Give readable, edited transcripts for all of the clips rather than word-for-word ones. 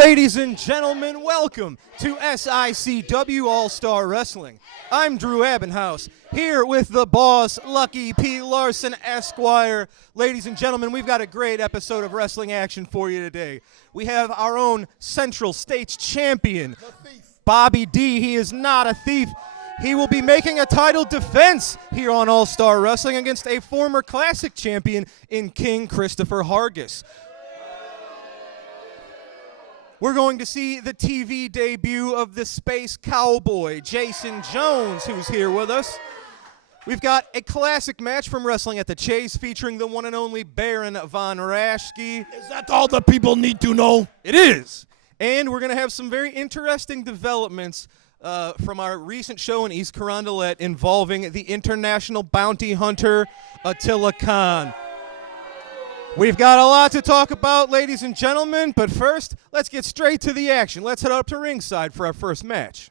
Ladies and gentlemen, welcome to SICW All-Star Wrestling. I'm Drew Abbenhouse, here with the boss, Lucky P. Larson, Esquire. Ladies and gentlemen, we've got a great episode of wrestling action for you today. We have our own Central States champion, Bobby D. He is not a thief. He will be making a title defense here on All-Star Wrestling against a former Classic champion in King Christopher Hargis. We're going to see the TV debut of the Space Cowboy, Jason Jones, who's here with us. We've got a classic match from Wrestling at the Chase featuring the one and only Baron von Raschke. Is that all the people need to know? It is. And we're going to have some very interesting developments from our recent show in East Carondelet involving the international bounty hunter, Attila Khan. We've got a lot to talk about, ladies and gentlemen, but first, let's get straight to the action. Let's head up to ringside for our first match.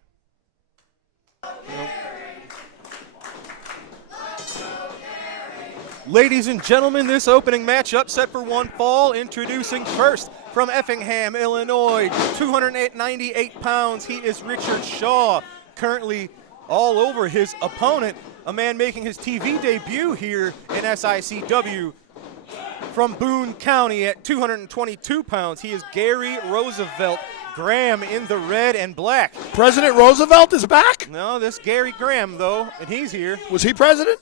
Ladies and gentlemen, this opening matchup set for one fall. Introducing first from Effingham, Illinois, 298 pounds. He is Richard Shaw, currently all over his opponent, a man making his TV debut here in SICW. From Boone County at 222 pounds, he is Gary Roosevelt Graham in the red and black. President Roosevelt is back? No, this Gary Graham, though, and he's here. Was he president?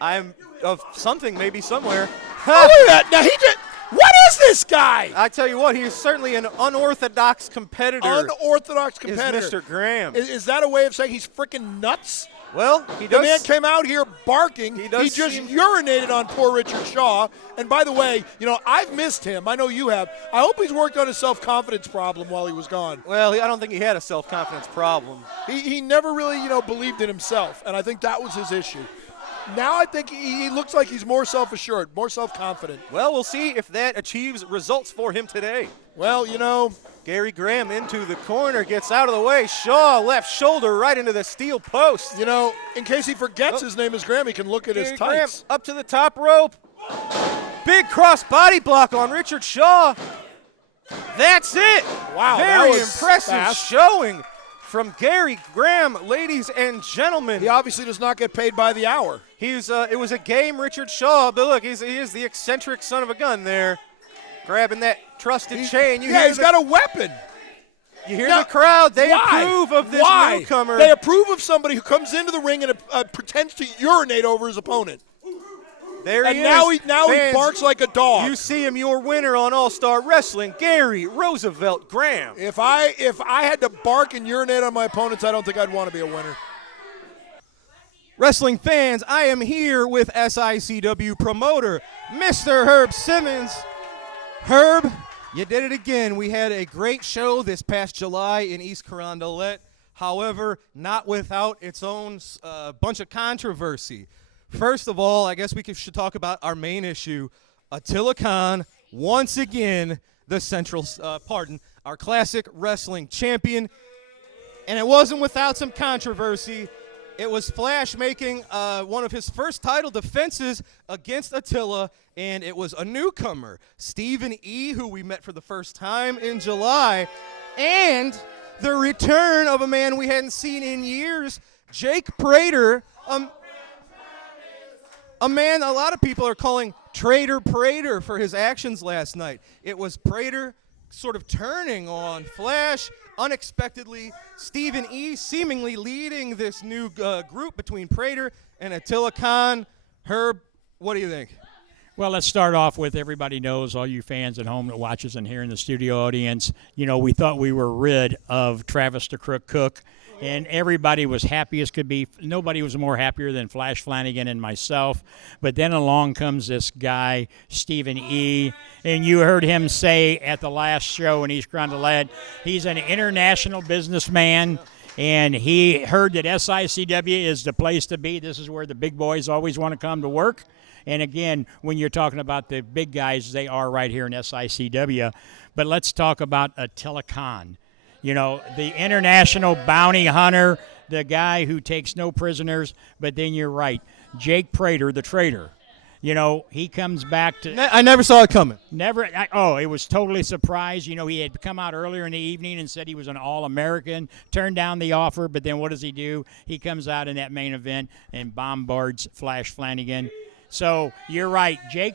I'm of something, maybe somewhere. Oh, look at that. Now, what is this guy? I tell you what, he is certainly an unorthodox competitor. Unorthodox competitor. Is Mr. Graham. Is that a way of saying he's freaking nuts? Well, he does. The man came out here barking. He just urinated on poor Richard Shaw. And by the way, I've missed him. I know you have. I hope he's worked on his self-confidence problem while he was gone. Well, I don't think he had a self-confidence problem. He never really, believed in himself, and I think that was his issue. Now I think he looks like he's more self-assured, more self-confident. Well, we'll see if that achieves results for him today. Well, Gary Graham into the corner, gets out of the way. Shaw, left shoulder, right into the steel post. In case he forgets his name is Graham, he can look at his tights. Graham up to the top rope. Big cross body block on Richard Shaw. That's it. Wow, very that was impressive fast. showing from Gary Graham, ladies and gentlemen. He obviously does not get paid by the hour. It was a game, Richard Shaw, but look, he is the eccentric son of a gun there, grabbing that trusted chain. He's got a weapon. You hear the crowd. They approve of this newcomer. They approve of somebody who comes into the ring and pretends to urinate over his opponent. There he is. Now Fans, he barks like a dog. You see him, your winner on All-Star Wrestling, Gary Roosevelt Graham. If I had to bark and urinate on my opponents, I don't think I'd want to be a winner. Wrestling fans, I am here with SICW promoter, Mr. Herb Simmons. Herb, you did it again. We had a great show this past July in East Carondelet. However, not without its own bunch of controversy. First of all, I guess we should talk about our main issue. Attila Khan, once again, our classic wrestling champion. And it wasn't without some controversy. It was Flash making one of his first title defenses against Attila, and it was a newcomer, Stephen E., who we met for the first time in July, and the return of a man we hadn't seen in years, Jake Prater, a man a lot of people are calling Traitor Prater for his actions last night. It was Prater sort of turning on Flash unexpectedly. Stephen E. seemingly leading this new group between Prater and Attila Khan. Herb, what do you think? Well, let's start off with everybody knows, all you fans at home that watches and here in the studio audience, we thought we were rid of Travis the Crook Cook, and everybody was happy as could be. Nobody was more happier than Flash Flanagan and myself. But then along comes this guy, Stephen E., and you heard him say at the last show in East Carondelet, he's an international businessman, and he heard that SICW is the place to be. This is where the big boys always want to come to work. And again, when you're talking about the big guys, they are right here in SICW. But let's talk about Attila Khan. The international bounty hunter, the guy who takes no prisoners. But then you're right, Jake Prater, the traitor. he comes back to. I never saw it coming. It was totally a surprise. He had come out earlier in the evening and said he was an All-American, turned down the offer, but then what does he do? He comes out in that main event and bombards Flash Flanagan. So you're right. Jake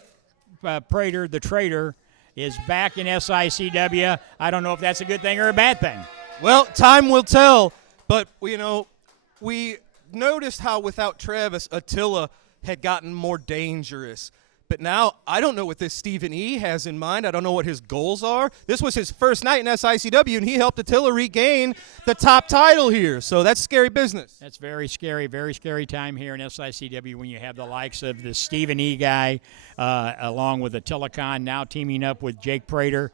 Prater, the traitor, is back in SICW. I don't know if that's a good thing or a bad thing. Well, time will tell. But, we noticed how without Travis, Attila had gotten more dangerous. But now, I don't know what this Stephen E. has in mind. I don't know what his goals are. This was his first night in SICW, and he helped Attila regain the top title here. So that's scary business. That's very scary time here in SICW when you have the likes of the Stephen E. guy along with Attila Khan now teaming up with Jake Prater.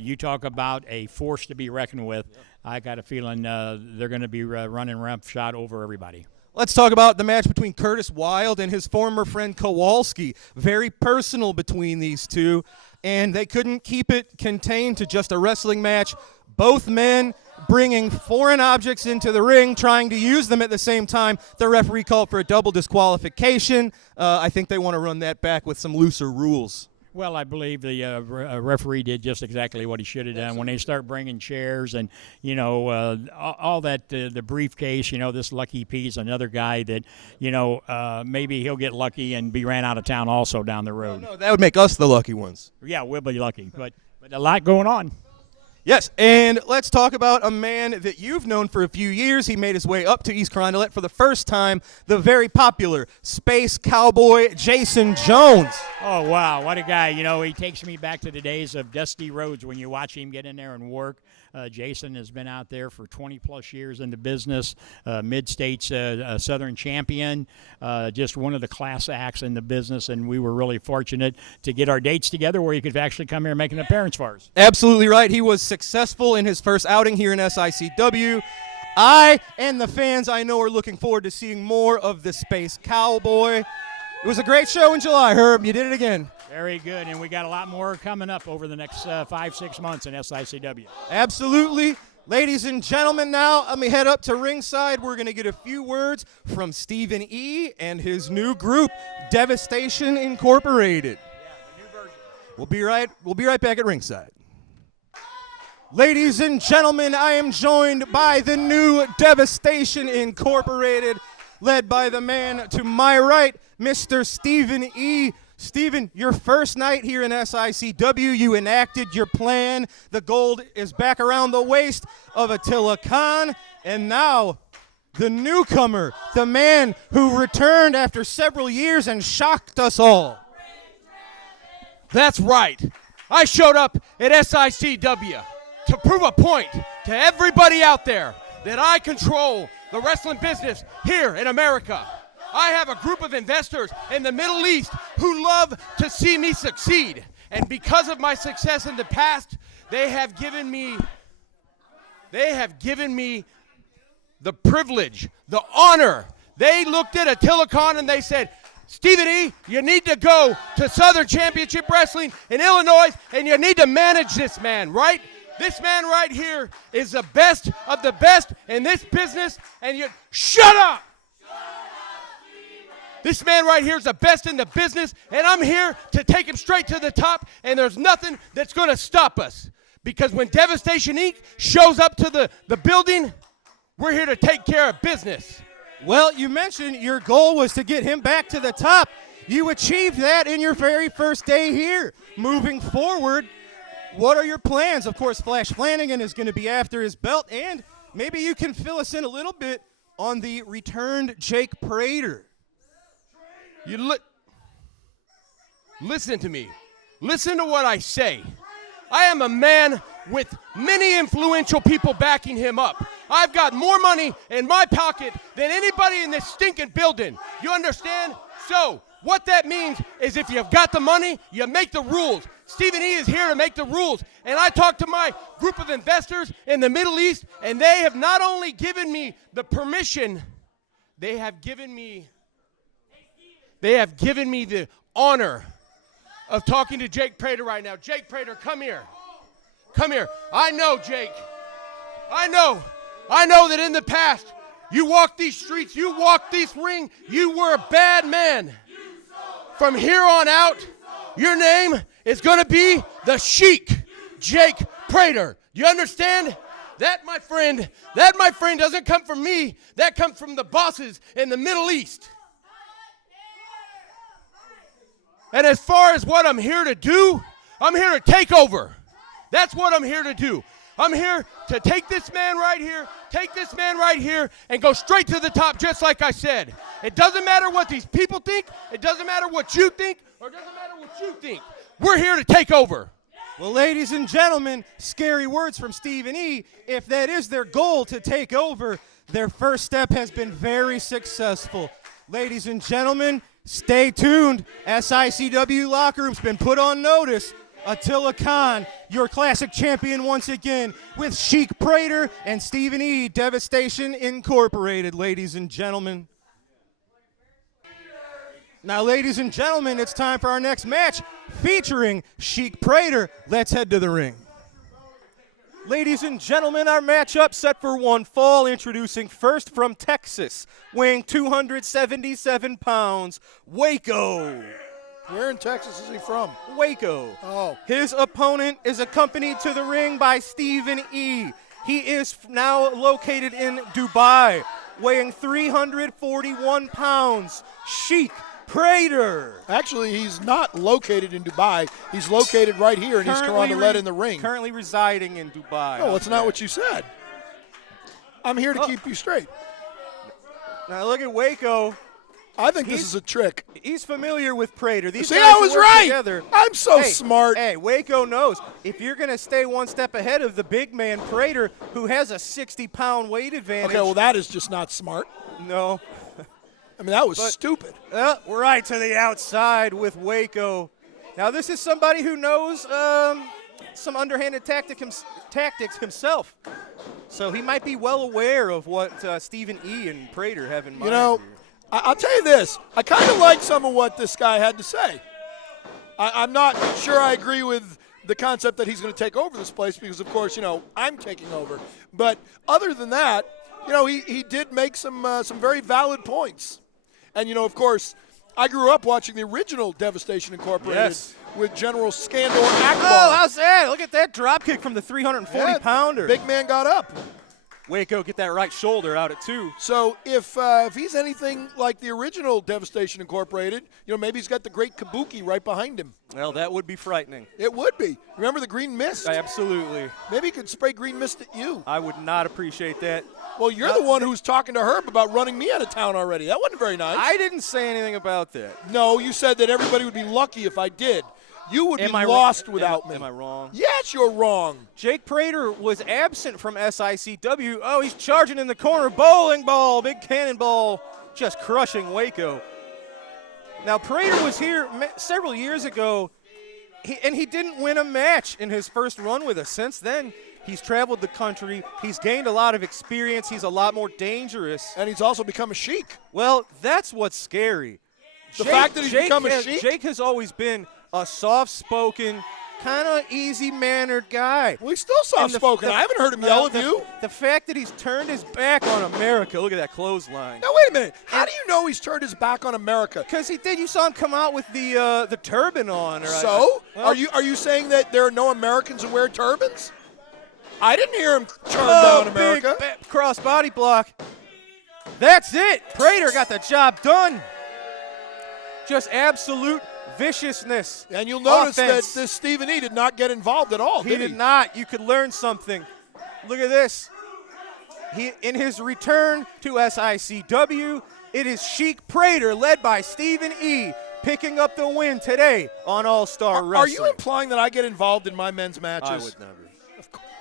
You talk about a force to be reckoned with. I got a feeling they're going to be running roughshod over everybody. Let's talk about the match between Curtis Wilde and his former friend Kowalski. Very personal between these two, and they couldn't keep it contained to just a wrestling match. Both men bringing foreign objects into the ring, trying to use them at the same time. The referee called for a double disqualification. I think they want to run that back with some looser rules. Well, I believe the referee did just exactly what he should have done. When they start bringing chairs and, all that, the briefcase, this Lucky P's another guy that, maybe he'll get lucky and be ran out of town also down the road. No, that would make us the lucky ones. Yeah, we'll be lucky, but a lot going on. Yes, and let's talk about a man that you've known for a few years. He made his way up to East Carondelet for the first time, the very popular Space Cowboy Jason Jones. Oh, wow, what a guy. He takes me back to the days of Dusty Rhodes when you watch him get in there and work. Jason has been out there for 20-plus years in the business, Mid-States Southern champion, just one of the class acts in the business, and we were really fortunate to get our dates together where he could actually come here and make an appearance for us. Absolutely right. He was successful in his first outing here in SICW. I and the fans I know are looking forward to seeing more of the Space Cowboy. It was a great show in July, Herb. You did it again. Very good, and we got a lot more coming up over the next 5-6 months in SICW. Absolutely. Ladies and gentlemen, now let me head up to ringside. We're going to get a few words from Stephen E. and his new group, Devastation Incorporated. Yeah, the new version. We'll be right back at ringside. Ladies and gentlemen, I am joined by the new Devastation Incorporated, led by the man to my right, Mr. Stephen E. Stephen, your first night here in SICW, you enacted your plan. The gold is back around the waist of Attila Khan. And now, the newcomer, the man who returned after several years and shocked us all. That's right. I showed up at SICW to prove a point to everybody out there that I control the wrestling business here in America. I have a group of investors in the Middle East who love to see me succeed. And because of my success in the past, they have given me the privilege, the honor. They looked at Attila Khan and they said, Stephen E., you need to go to Southern Championship Wrestling in Illinois and you need to manage this man, right? This man right here is the best of the best in this business, and you shut up! This man right here is the best in the business, and I'm here to take him straight to the top, and there's nothing that's going to stop us. Because when Devastation Inc. shows up to the building, we're here to take care of business. Well, you mentioned your goal was to get him back to the top. You achieved that in your very first day here. Moving forward, what are your plans? Of course, Flash Flanagan is going to be after his belt, and maybe you can fill us in a little bit on the returned Jake Prater. Listen to me. Listen to what I say. I am a man with many influential people backing him up. I've got more money in my pocket than anybody in this stinking building. You understand? So, what that means is if you've got the money, you make the rules. Stephen E. is here to make the rules. And I talked to my group of investors in the Middle East, and they have not only given me the permission, they have given me the honor of talking to Jake Prater right now. Jake Prater, come here. Come here. I know, Jake. I know that in the past, you walked these streets, you walked this ring, you were a bad man. from here on out, your name is going to be the Sheik, Jake Prater. Do you understand? That, my friend, doesn't come from me. That comes from the bosses in the Middle East. And as far as what I'm here to do, I'm here to take over. That's what I'm here to do. I'm here to take this man right here, and go straight to the top, just like I said. It doesn't matter what these people think. It doesn't matter what you think, or it doesn't matter what you think. We're here to take over. Well, ladies and gentlemen, scary words from Stephen E. If that is their goal to take over, their first step has been very successful. Ladies and gentlemen, stay tuned. SICW locker room's been put on notice. Attila Khan, your classic champion once again, with Sheik Prater and Stephen E. Devastation Incorporated, ladies and gentlemen. Now, ladies and gentlemen, it's time for our next match featuring Sheik Prater. Let's head to the ring. Ladies and gentlemen, our matchup set for one fall. Introducing first from Texas, weighing 277 pounds, Waco. Where in Texas is he from? Waco. Oh. His opponent is accompanied to the ring by Stephen E. He is now located in Dubai, weighing 341 pounds, Sheik Prater. Actually, he's not located in Dubai. He's located right here in East Carondelet in the ring. Currently residing in Dubai. No, that's not what you said. I'm here to keep you straight. Now look at Waco. I think this is a trick. He's familiar with Prater. These See, guys I was work right. Together. I'm so smart. Hey, Waco knows if you're going to stay one step ahead of the big man Prater, who has a 60-pound weight advantage. Okay, well, that is just not smart. No. I mean, that was stupid. Right to the outside with Waco. Now, this is somebody who knows some underhanded tactics himself. So he might be well aware of what Stephen E. and Prater have in mind. You know, I'll tell you this. I kind of like some of what this guy had to say. I'm not sure I agree with the concept that he's going to take over this place because, of course, you know, I'm taking over. But other than that, you know, he did make some very valid points. And, you know, of course, I grew up watching the original Devastation Incorporated with General Skandor Akbar. Oh, how's that? Look at that drop kick from the 340-pounder. Big man got up. Waco get that right shoulder out at 2. So if he's anything like the original Devastation Incorporated, you know, maybe he's got the great Kabuki right behind him. Well, that would be frightening. It would be. Remember the green mist? Absolutely. Maybe he could spray green mist at you. I would not appreciate that. Well, you're the one who's talking to Herb about running me out of town already. That wasn't very nice. I didn't say anything about that. No, you said that everybody would be lucky if I did. You would be lost without me. Am I wrong? Yes, you're wrong. Jake Prater was absent from SICW. Oh, he's charging in the corner. Bowling ball, big cannonball, just crushing Waco. Now, Prater was here several years ago, and he didn't win a match in his first run with us. Since then, he's traveled the country. He's gained a lot of experience. He's a lot more dangerous. And he's also become a sheik. Well, that's what's scary. The fact that he's become a sheik? Jake has always been a soft-spoken, kind of easy-mannered guy. Well, he's still soft-spoken. I haven't heard him yell at you. The fact that he's turned his back on America, look at that clothesline. Now, wait a minute. How do you know he's turned his back on America? Because he did. You saw him come out with the turban on. So? Are you saying that there are no Americans who wear turbans? I didn't hear him turn down America. Big cross body block. That's it. Prater got the job done. Just absolute viciousness. And you'll notice that this Stephen E. did not get involved at all, He did not. You could learn something. Look at this. In his return to SICW, it is Sheik Prater, led by Stephen E., picking up the win today on All-Star Wrestling. Are you implying that I get involved in my men's matches? I would never.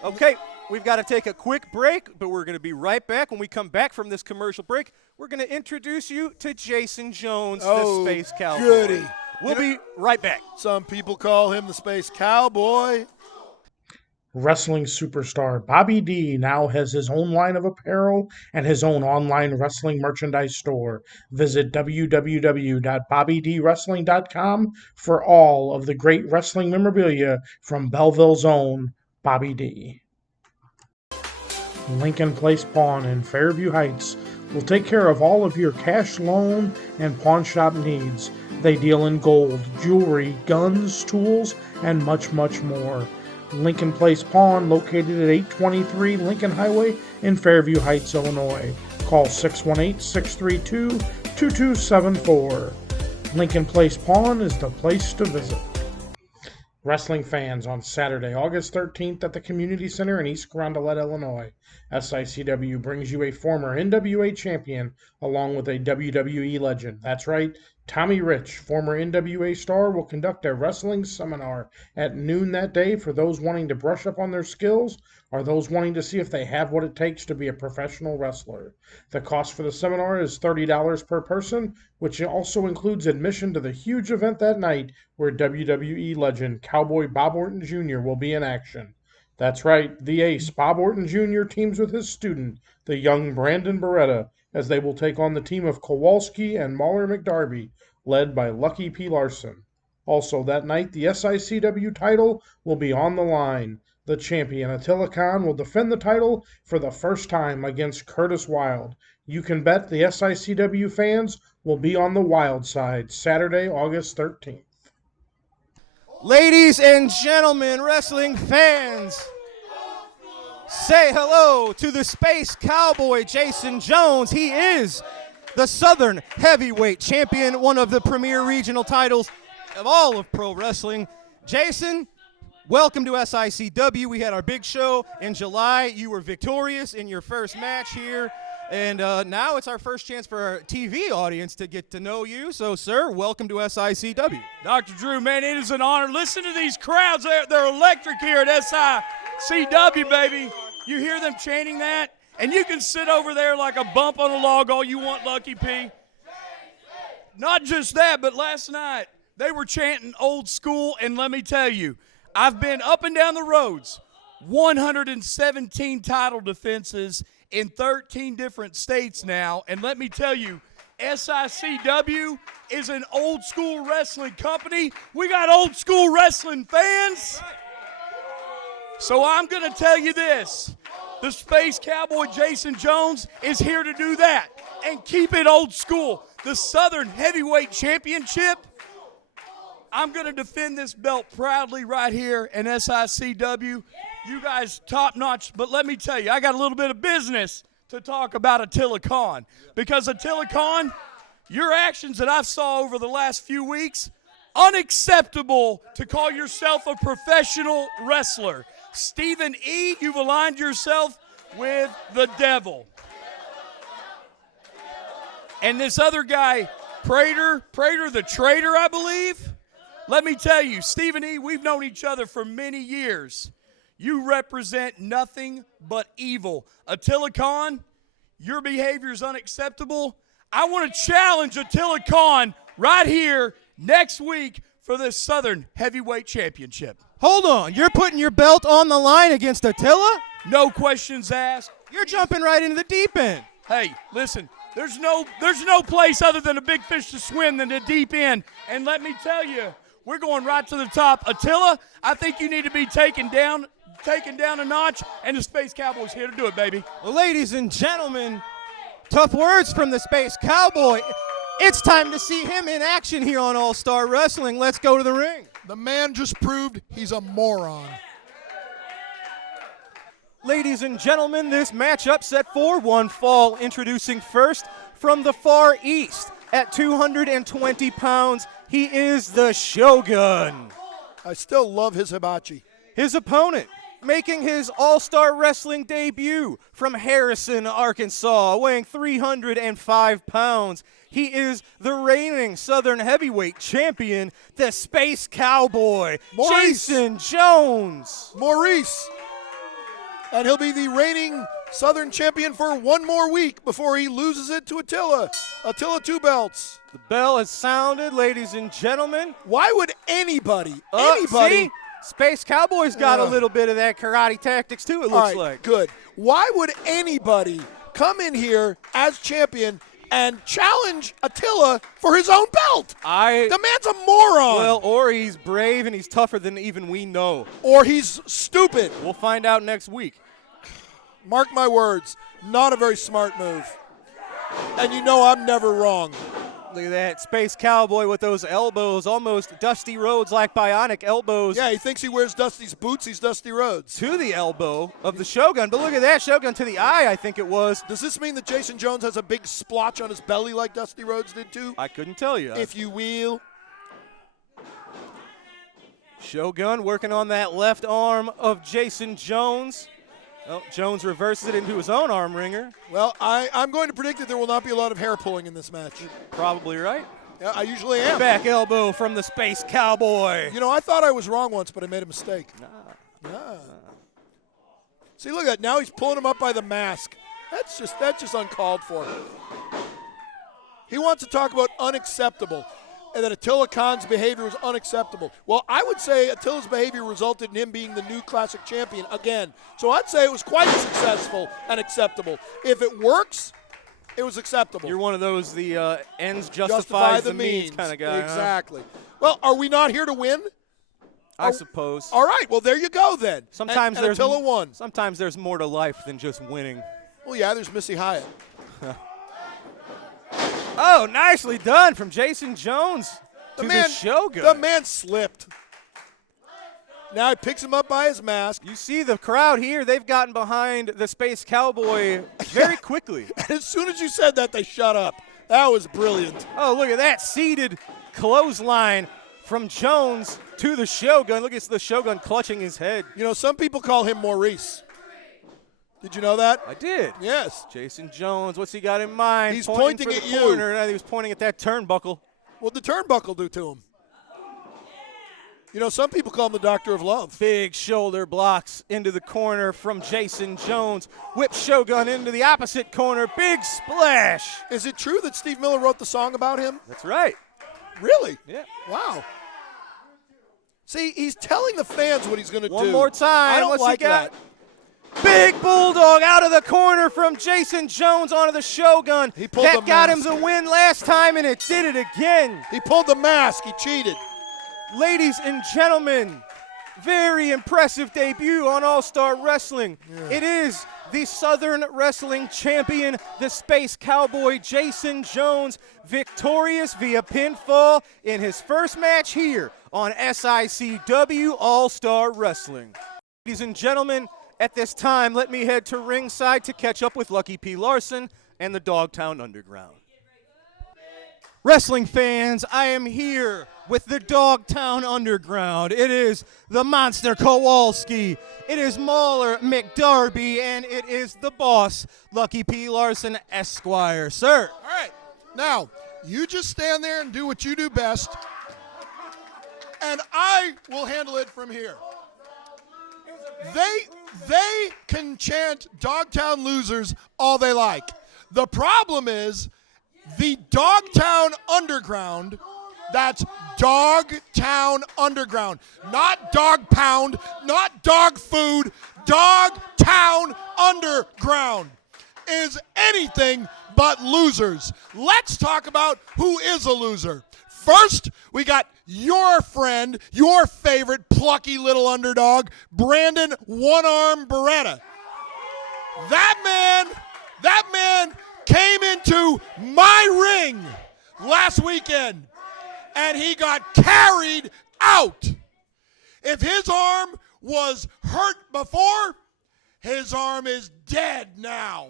Okay, we've got to take a quick break, but we're going to be right back. When we come back from this commercial break, we're going to introduce you to Jason Jones, the Space Cowboy. Goody. We'll be right back. Some people call him the Space Cowboy. Wrestling superstar Bobby D now has his own line of apparel and his own online wrestling merchandise store. Visit www.bobbydwrestling.com for all of the great wrestling memorabilia from Belleville's own Bobby D. Lincoln Place Pawn in Fairview Heights will take care of all of your cash loan and pawn shop needs. They deal in gold, jewelry, guns, tools, and much, much more. Lincoln Place Pawn, located at 823 Lincoln Highway in Fairview Heights, Illinois. Call 618-632-2274. Lincoln Place Pawn is the place to visit. Wrestling fans, on Saturday, August 13th at the Community Center in East Carondelet, Illinois, SICW brings you a former NWA champion along with a WWE legend. That's right, Tommy Rich, former NWA star, will conduct a wrestling seminar at noon that day for those wanting to brush up on their skills or those wanting to see if they have what it takes to be a professional wrestler. The cost for the seminar is $30 per person, which also includes admission to the huge event that night where WWE legend Cowboy Bob Orton Jr. will be in action. That's right, the ace, Bob Orton Jr. teams with his student, the young Brandon Beretta, as they will take on the team of Kowalski and Mahler McDarby, led by Lucky P. Larson. Also that night, the SICW title will be on the line. The champion, Attila Khan, will defend the title for the first time against Curtis Wilde. You can bet the SICW fans will be on the Wilde side, Saturday, August 13th. Ladies and gentlemen, wrestling fans, say hello to the Space Cowboy, Jason Jones. He is the Southern Heavyweight Champion, one of the premier regional titles of all of pro wrestling. Jason, welcome to SICW. We had our big show in July. You were victorious in your first match here. And now it's our first chance for our TV audience to get to know you. So, sir, welcome to SICW. Dr. Drew, man, it is an honor. Listen to these crowds. They're electric here at SICW, baby. You hear them chanting that? And you can sit over there like a bump on a log all you want, Lucky P. Not just that, but last night they were chanting old school, and let me tell you, I've been up and down the roads, 117 title defenses in 13 different states now, and let me tell you, SICW is an old school wrestling company. We got old school wrestling fans. So I'm going to tell you this. The Space Cowboy Jason Jones is here to do that and keep it old school. The Southern Heavyweight Championship, I'm going to defend this belt proudly right here in SICW. You guys top-notch, but let me tell you, I got a little bit of business to talk about Attila Khan. Because Attila Khan, your actions that I've saw over the last few weeks, unacceptable to call yourself a professional wrestler. Stephen E., you've aligned yourself with the devil. And this other guy, Prater the traitor, I believe. Let me tell you, Stephen E., we've known each other for many years. You represent nothing but evil. Attila Khan, your behavior is unacceptable. I want to challenge Attila Khan right here next week for the Southern Heavyweight Championship. Hold on, you're putting your belt on the line against Attila? No questions asked. You're jumping right into the deep end. Hey, listen, there's no place other than a big fish to swim than the deep end. And let me tell you, we're going right to the top. Attila, I think you need to be taken down a notch, and the Space Cowboy's here to do it, baby. Well, ladies and gentlemen, tough words from the Space Cowboy. It's time to see him in action here on All-Star Wrestling. Let's go to the ring. The man just proved he's a moron. Ladies and gentlemen, this matchup set for one fall. Introducing first from the Far East at 220 pounds, he is the Shogun. I still love his hibachi. His opponent, making his All-Star Wrestling debut from Harrison, Arkansas, weighing 305 pounds. He is the reigning Southern Heavyweight Champion, the Space Cowboy, Maurice. Jason Jones. Maurice. And he'll be the reigning Southern Champion for one more week before he loses it to Attila. Attila, 2 belts. The bell has sounded, ladies and gentlemen. Why would anybody, See? Space Cowboy's got a little bit of that karate tactics too, it looks like. Good. Why would anybody come in here as champion and challenge Attila for his own belt? The man's a moron. Well, or he's brave and he's tougher than even we know. Or he's stupid. We'll find out next week. Mark my words, not a very smart move. And you know I'm never wrong. Look at that Space Cowboy with those elbows, almost Dusty Rhodes like bionic elbows. Yeah, he thinks he wears Dusty's boots. He's Dusty Rhodes. To the elbow of the Shogun. But look at that, Shogun to the eye, I think it was. Does this mean that Jason Jones has a big splotch on his belly like Dusty Rhodes did too? I couldn't tell you. If you will. Shogun working on that left arm of Jason Jones. Oh, Jones reverses it into his own arm wringer. Well, I'm going to predict that there will not be a lot of hair pulling in this match. Probably right. Yeah, I usually am. Back elbow from the Space Cowboy. You know, I thought I was wrong once, but I made a mistake. Nah. See, look at that. Now he's pulling him up by the mask. That's just uncalled for. He wants to talk about unacceptable and that Attila Khan's behavior was unacceptable. Well, I would say Attila's behavior resulted in him being the new classic champion again. So I'd say it was quite successful and acceptable. If it works, it was acceptable. You're one of those the ends justify the means kind of guy. Exactly. Huh? Well, are we not here to win? I suppose. All right. Well, there you go then. Sometimes and Attila won. Sometimes there's more to life than just winning. Well, yeah, there's Missy Hyatt. Oh, nicely done from Jason Jones to the Shogun. The man slipped. Now he picks him up by his mask. You see the crowd here. They've gotten behind the Space Cowboy very quickly. As soon as you said that, they shut up. That was brilliant. Oh, look at that seated clothesline from Jones to the Shogun. Look at the Shogun clutching his head. You know, some people call him Maurice. Did you know that? I did. Yes. Jason Jones, what's he got in mind? He's pointing at you. Corner. No, he was pointing at that turnbuckle. What did the turnbuckle do to him? You know, some people call him the Doctor of Love. Big shoulder blocks into the corner from Jason Jones. Whip Shogun into the opposite corner. Big splash. Is it true that Steve Miller wrote the song about him? That's right. Really? Yeah. Wow. See, he's telling the fans what he's going to do. One more time. I don't What's like he got? that. Big bulldog out of the corner from Jason Jones onto the Shogun. He pulled that the got him mask. the win last time, and it did it again. He pulled the mask. He cheated. Ladies and gentlemen, very impressive debut on All-Star Wrestling. Yeah. It is the Southern Wrestling Champion, the Space Cowboy Jason Jones, victorious via pinfall in his first match here on SICW All-Star Wrestling. Ladies and gentlemen, at this time, let me head to ringside to catch up with Lucky P. Larson and the Dogtown Underground. Wrestling fans, I am here with the Dogtown Underground. It is the Monster Kowalski, it is Mauler McDarby, and it is the boss, Lucky P. Larson, Esquire. Sir. All right. Now, you just stand there and do what you do best, and I will handle it from here. They can chant Dogtown losers all they like. The problem is the Dogtown Underground, that's Dogtown Underground, not Dog Pound, not dog food, Dogtown Underground is anything but losers. Let's talk about who is a loser. First, we got your friend, your favorite plucky little underdog, Brandon One-Arm Beretta. That man came into my ring last weekend, and he got carried out. If his arm was hurt before, his arm is dead now.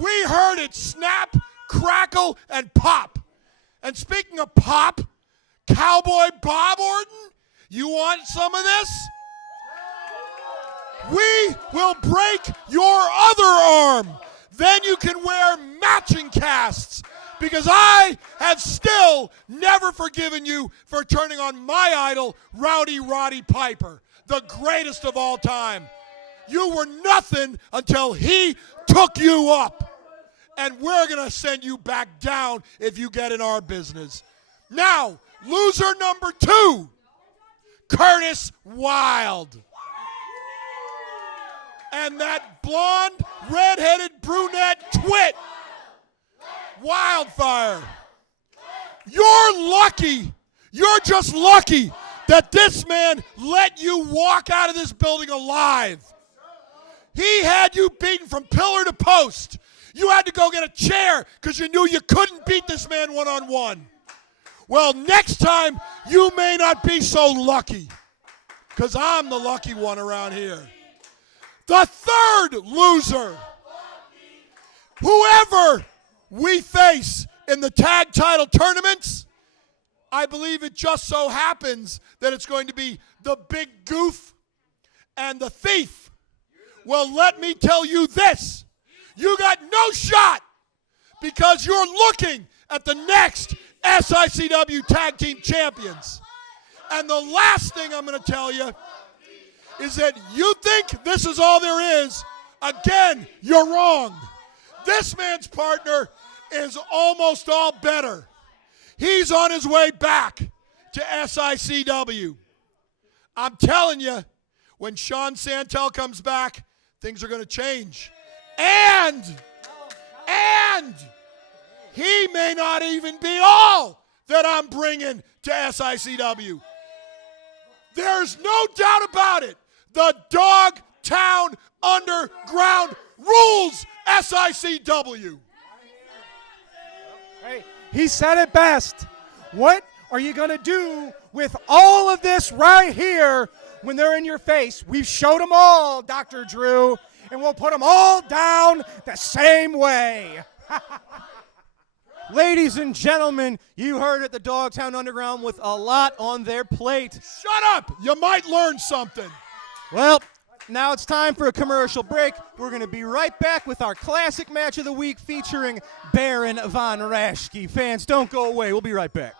We heard it snap, crackle, and pop. And speaking of pop, Cowboy Bob Orton, you want some of this? We will break your other arm. Then you can wear matching casts, because I have still never forgiven you for turning on my idol, Rowdy Roddy Piper, the greatest of all time. You were nothing until he took you up. And we're going to send you back down if you get in our business. Now, loser number 2, Curtis Wilde. And that blonde, red-headed brunette twit, Wildfire. You're lucky. You're just lucky that this man let you walk out of this building alive. He had you beaten from pillar to post. You had to go get a chair because you knew you couldn't beat this man one-on-one. Well, next time, you may not be so lucky because I'm the lucky one around here. The third loser, whoever we face in the tag title tournaments, I believe it just so happens that it's going to be the Big Goof and the Thief. Well, let me tell you this. You got no shot because you're looking at the next SICW Tag Team Champions. And the last thing I'm going to tell you is that you think this is all there is. Again, you're wrong. This man's partner is almost all better. He's on his way back to SICW. I'm telling you, when Sean Santel comes back, things are going to change. And he may not even be all that I'm bringing to SICW. There's no doubt about it. The Dogtown Underground rules SICW. Hey, he said it best. What are you going to do with all of this right here when they're in your face? We've showed them all, Dr. Drew, and we'll put them all down the same way. Ladies and gentlemen, you heard it, the Dogtown Underground with a lot on their plate. Shut up! You might learn something. Well, now it's time for a commercial break. We're going to be right back with our classic match of the week featuring Baron von Raschke. Fans, don't go away. We'll be right back.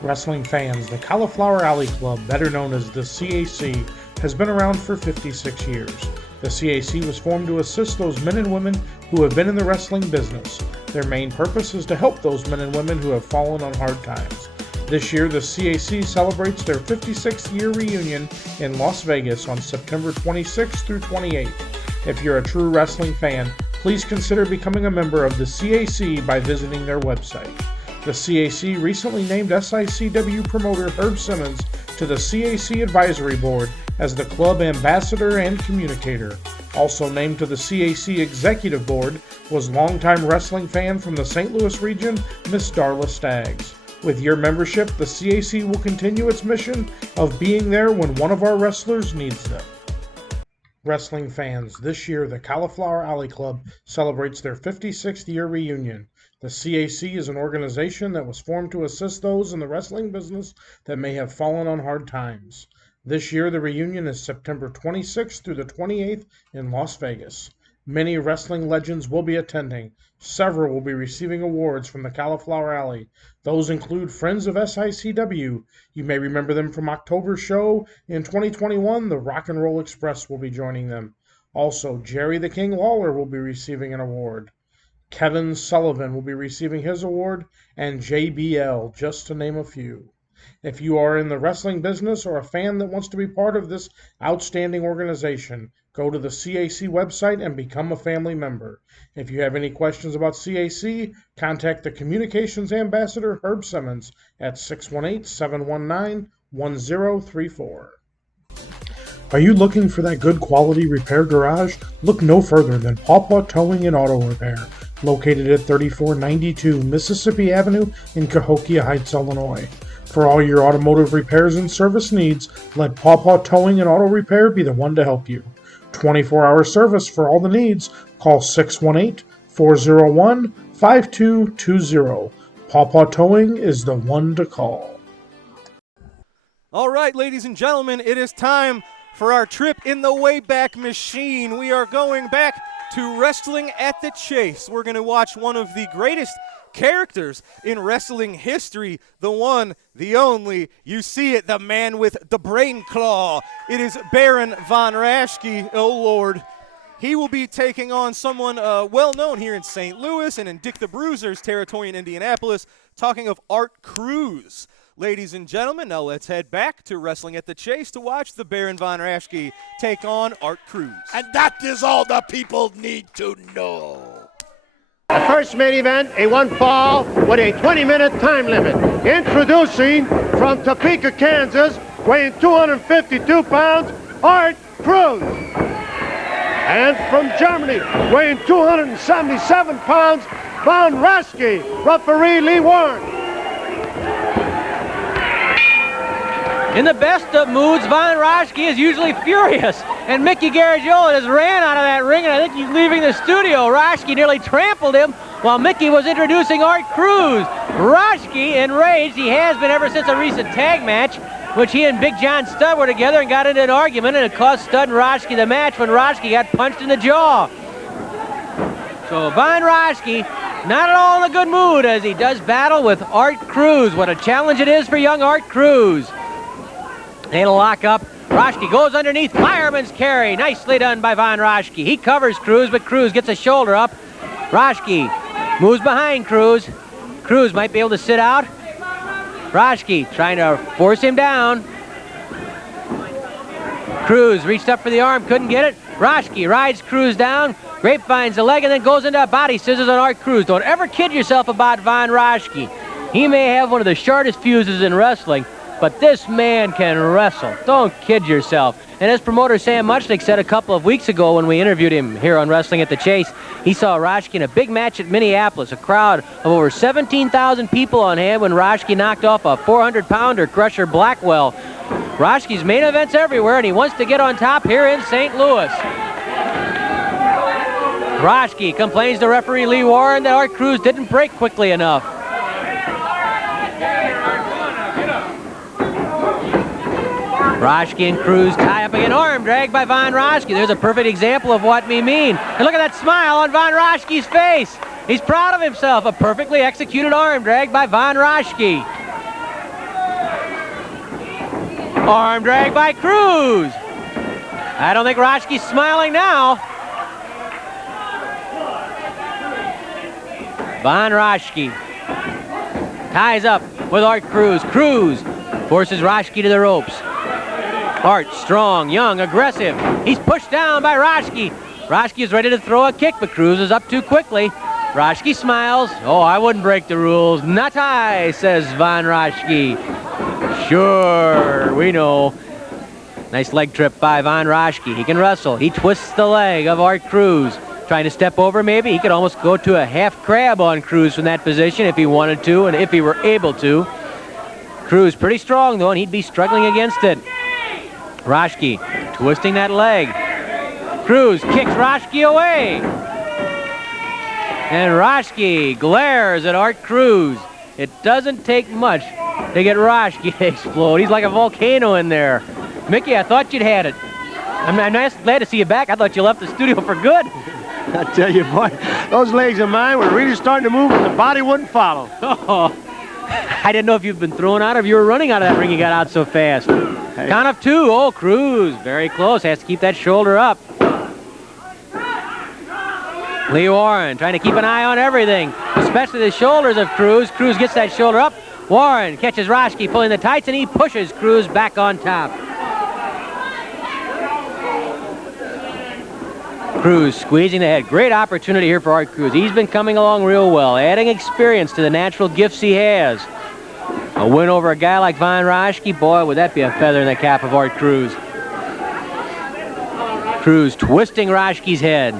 Wrestling fans, the Cauliflower Alley Club, better known as the CAC, has been around for 56 years. The CAC was formed to assist those men and women who have been in the wrestling business. Their main purpose is to help those men and women who have fallen on hard times. This year, the CAC celebrates their 56th year reunion in Las Vegas on September 26th through 28th. If you're a true wrestling fan, please consider becoming a member of the CAC by visiting their website. The CAC recently named SICW promoter Herb Simmons to the CAC Advisory Board as the club ambassador and communicator. Also named to the CAC Executive Board was longtime wrestling fan from the St. Louis region, Miss Darla Staggs. With your membership, the CAC will continue its mission of being there when one of our wrestlers needs them. Wrestling fans, this year the Cauliflower Alley Club celebrates their 56th year reunion. The CAC is an organization that was formed to assist those in the wrestling business that may have fallen on hard times. This year the reunion is September 26th through the 28th in Las Vegas. Many wrestling legends will be attending. Several will be receiving awards from the Cauliflower Alley. Those include Friends of SICW. You may remember them from October's show. In 2021, the Rock and Roll Express will be joining them. Also, Jerry the King Lawler will be receiving an award. Kevin Sullivan will be receiving his award, and JBL, just to name a few. If you are in the wrestling business or a fan that wants to be part of this outstanding organization, go to the CAC website and become a family member. If you have any questions about CAC, contact the Communications Ambassador Herb Simmons at 618-719-1034. Are you looking for that good quality repair garage? Look no further than Pawpaw Towing and Auto Repair, located at 3492 Mississippi Avenue in Cahokia Heights, Illinois. For all your automotive repairs and service needs, let Pawpaw Towing and Auto Repair be the one to help you. 24-hour service for all the needs. Call 618-401-5220. Pawpaw Towing is the one to call. All right, ladies and gentlemen, it is time for our trip in the Wayback Machine. We are going back to Wrestling at the Chase. We're going to watch one of the greatest characters in wrestling history, the one, the only, you see it, the man with the brain claw. It is Baron von Raschke. Oh, Lord. He will be taking on someone well-known here in St. Louis and in Dick the Bruiser's territory in Indianapolis, talking of Art Cruz. Ladies and gentlemen, now let's head back to Wrestling at the Chase to watch the Baron von Raschke take on Art Cruz. And that is all the people need to know. The first main event, a one fall with a 20-minute time limit. Introducing from Topeka, Kansas, weighing 252 pounds, Art Cruz. And from Germany, weighing 277 pounds, Von Raschke, referee Lee Warren. In the best of moods, Von Raschke is usually furious. And Mickey Garagiola just ran out of that ring, and I think he's leaving the studio. Raschke nearly trampled him while Mickey was introducing Art Cruz. Raschke, enraged, he has been ever since a recent tag match, which he and Big John Studd were together and got into an argument, and it cost Studd and Raschke the match when Raschke got punched in the jaw. So Von Raschke, not at all in a good mood as he does battle with Art Cruz. What a challenge it is for young Art Cruz. They'll lock up. Raschke goes underneath, fireman's carry. Nicely done by Von Raschke. He covers Cruz, but Cruz gets a shoulder up. Raschke moves behind Cruz. Cruz might be able to sit out. Raschke trying to force him down. Cruz reached up for the arm, couldn't get it. Raschke rides Cruz down. Grapevines the leg and then goes into a body scissors on Art Cruz. Don't ever kid yourself about Von Raschke. He may have one of the shortest fuses in wrestling, but this man can wrestle. Don't kid yourself. And as promoter Sam Muchnick said a couple of weeks ago when we interviewed him here on Wrestling at the Chase, he saw Raschke in a big match at Minneapolis, a crowd of over 17,000 people on hand when Raschke knocked off a 400-pounder, Crusher Blackwell. Raschke's main events everywhere, and he wants to get on top here in St. Louis. Raschke complains to referee Lee Warren that Art Cruz didn't break quickly enough. Raschke and Cruz tie up again, arm drag by Von Raschke. There's a perfect example of what we mean. And look at that smile on Von Raschke's face. He's proud of himself. A perfectly executed arm drag by Von Raschke. Arm drag by Cruz. I don't think Raschke's smiling now. Von Raschke ties up with Art Cruz. Cruz forces Raschke to the ropes. Art, strong, young, aggressive. He's pushed down by Raschke. Raschke is ready to throw a kick, but Cruz is up too quickly. Raschke smiles. Oh, I wouldn't break the rules. Not I, says Von Raschke. Sure, we know. Nice leg trip by Von Raschke. He can wrestle. He twists the leg of Art Cruz. Trying to step over, maybe. He could almost go to a half crab on Cruz from that position if he wanted to and if he were able to. Cruz pretty strong, though, and he'd be struggling against it. Raschke twisting that leg. Cruz kicks Raschke away. And Raschke glares at Art Cruz. It doesn't take much to get Raschke to explode. He's like a volcano in there. Mickey, I thought you'd had it. I'm nice, glad to see you back. I thought you left the studio for good. I tell you, boy, those legs of mine were really starting to move and the body wouldn't follow. Oh, I didn't know if you'd been thrown out or if you were running out of that ring. You got out so fast. Hey. Count of two. Oh, Cruz, very close. Has to keep that shoulder up. Lee Warren trying to keep an eye on everything, especially the shoulders of Cruz. Cruz gets that shoulder up. Warren catches Raschke pulling the tights, and he pushes Cruz back on top. Cruz squeezing the head. Great opportunity here for Art Cruz. He's been coming along real well, adding experience to the natural gifts he has. A win over a guy like Von Raschke, boy, would that be a feather in the cap of Art Cruz. Cruz twisting Raschke's head.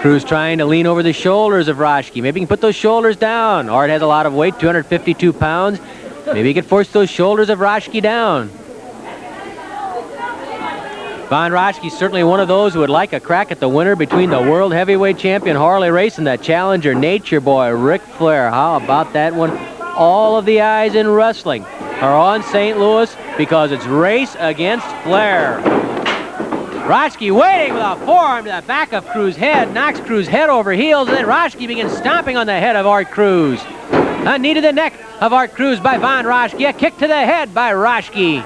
Cruz trying to lean over the shoulders of Raschke. Maybe he can put those shoulders down. Art has a lot of weight, 252 pounds. Maybe he could force those shoulders of Raschke down. Von Raschke's certainly one of those who would like a crack at the winner between the world heavyweight champion Harley Race and the challenger nature boy Ric Flair. How about that one? All of the eyes in wrestling are on St. Louis because it's Race against Flair. Raschke waiting with a forearm to the back of Cruz's head, knocks Cruz's head over heels, and then Raschke begins stomping on the head of Art Cruz. A knee to the neck of Art Cruz by Von Raschke, a kick to the head by Raschke.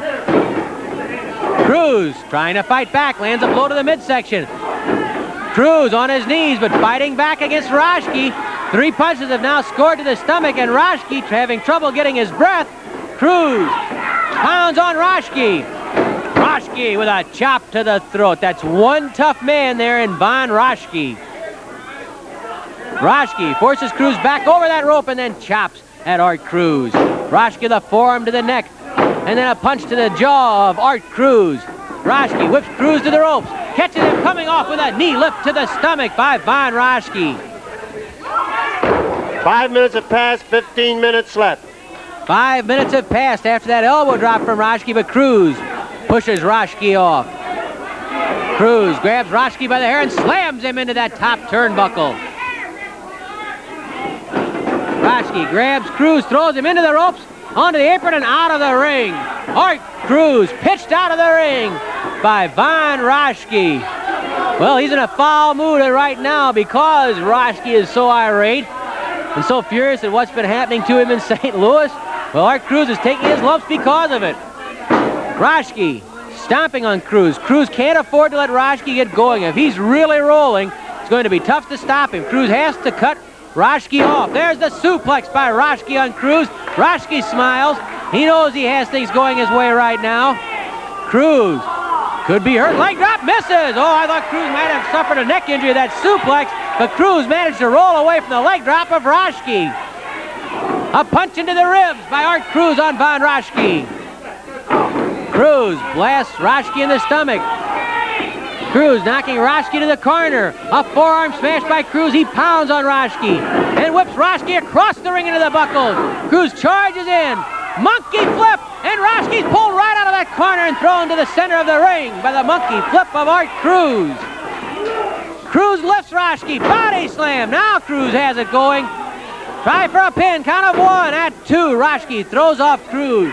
Cruz trying to fight back, lands a blow to the midsection. Cruz on his knees, but fighting back against Raschke. 3 punches have now scored to the stomach, and Raschke having trouble getting his breath. Cruz pounds on Raschke. Raschke with a chop to the throat. That's one tough man there in Von Raschke. Raschke forces Cruz back over that rope and then chops at Art Cruz. Raschke the forearm to the neck. And then a punch to the jaw of Art Cruz. Raschke whips Cruz to the ropes. Catches him coming off with a knee lift to the stomach by Von Raschke. 5 minutes have passed, 15 minutes left. 5 minutes have passed after that elbow drop from Raschke, but Cruz pushes Raschke off. Cruz grabs Raschke by the hair and slams him into that top turnbuckle. Raschke grabs Cruz, throws him into the ropes, onto the apron and out of the ring. Art Cruz pitched out of the ring by Von Raschke. Well, he's in a foul mood right now because Raschke is so irate and so furious at what's been happening to him in St. Louis. Well, Art Cruz is taking his lumps because of it. Raschke stomping on Cruz. Cruz can't afford to let Raschke get going. If he's really rolling, it's going to be tough to stop him. Cruz has to cut Raschke off. There's the suplex by Raschke on Cruz. Raschke smiles. He knows he has things going his way right now. Cruz could be hurt. Leg drop, misses. Oh, I thought Cruz might have suffered a neck injury, that suplex, but Cruz managed to roll away from the leg drop of Raschke. A punch into the ribs by Art Cruz on Von Raschke. Cruz blasts Raschke in the stomach. Cruz knocking Raschke to the corner. A forearm smash by Cruz. He pounds on Raschke and whips Raschke across the ring into the buckles. Cruz charges in. Monkey flip, and Raschke's pulled right out of that corner and thrown to the center of the ring by the monkey flip of Art Cruz. Cruz lifts Raschke, body slam. Now Cruz has it going. Try for a pin, count of 1 at 2. Raschke throws off Cruz.